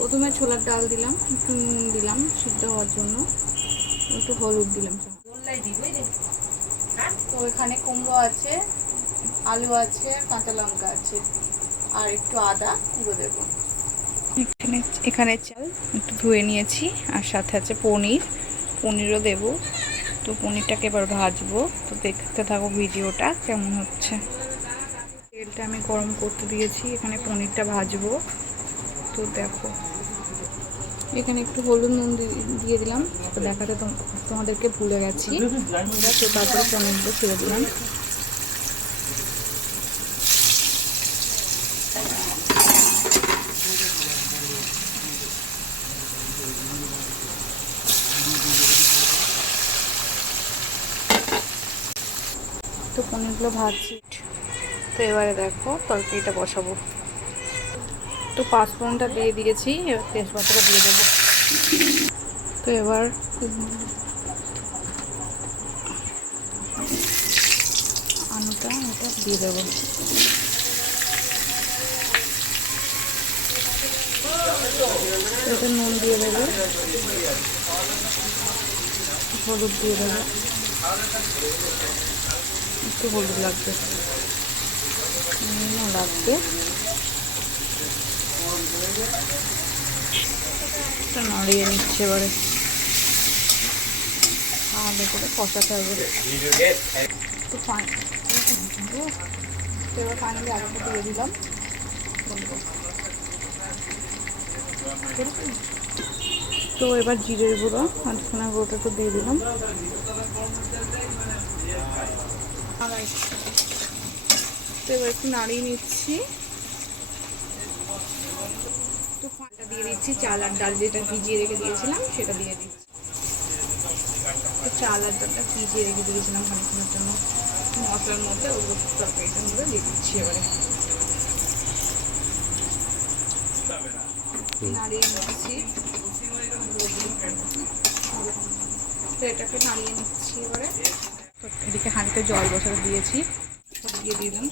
প্রথমে ছোলার ডাল দিলাম, একটু নুন দিলাম সিদ্ধ হওয়ার জন্য, একটু হলুদ দিলাম। তো এখানে কুমড়ো আছে, আলু আছে, কাঁচা লঙ্কা আছে, আর একটু আদা পুরো দেবো। এখানে চাল একটু ধুয়ে নিয়েছি, আর সাথে আছে পনিরও দেব। তো পনিরটাকে এবার ভাজবো। তো দেখতে থাকো ভিডিওটা কেমন হচ্ছে। তেলটা আমি গরম করতে দিয়েছি, এখানে পনিরটা ভাজবো। তো দেখো এখানে একটু হলুদ নুন দিয়ে দিলাম, তো দেখাতে তোমাদেরকে ভুলে গেছি। তো তারপরে পনিরগুলো ছেড়ে দিলাম। তো পনিরগুলো ভাজছি। তো এবারে দেখো তরকারিটা বসাবো। তো পাঁচফোড়নটা দিয়ে দিয়েছি, এবার তেজপাতাটা দিয়ে দেবো। তো এবার আলুটা এটা দিয়ে দেবো। এটা নুন দিয়ে দেবো, হলুদ দিয়ে দেবো, একটু হলুদ লাগবে, নুনও লাগবে। এটা নাড়িয়ে নিচ্ছে এবারে, ভালো করে কষাতে হবে। তো এবার ফাইনালি আলুটা দিয়ে দিলাম। তো এবার জিরের গুঁড়ো আর ধনের গুঁড়োটা তো দিয়ে দিলাম। তো এবার একটু নাড়িয়ে নিচ্ছি। তো ফাঁটা দিয়ে দিচ্ছি, চাল আর ডাল যেটা ভিজিয়ে রেখে দিয়েছিলাম সেটা দিয়ে দিচ্ছি। তো চাল আর ডালটা ভিজিয়ে রেখে দিয়েছিলাম খানিক্ষণের জন্য মশলার মধ্যে, ওগুলো তরকারিটার মধ্যে দিয়ে দিচ্ছি। এবারে নাড়িয়ে নিচ্ছি। তো এটাকে নাড়িয়ে নিচ্ছি এবারে। তো এদিকে হাঁড়িতে জল বসাতে দিয়েছি, সব দিয়ে দিলাম।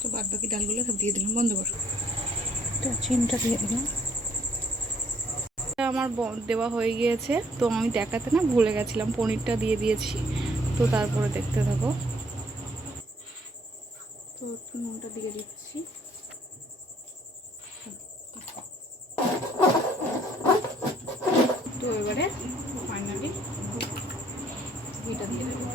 তো বাদ বাকি ডালগুলো সব দিয়ে দিলাম, বন্ধ কর। তো চিমটা দিয়ে দিলাম। আমার দেওয়া হয়ে গিয়েছে। তো আমি দেখাতে না ভুলে গেছিলাম, পনিরটা দিয়ে দিয়েছি। তো তারপরে দেখতে থাকো। তো একটু নুনটা দিয়ে দিচ্ছি। তো এবারে ফাইনালি ঘিটা দিয়ে দেবো।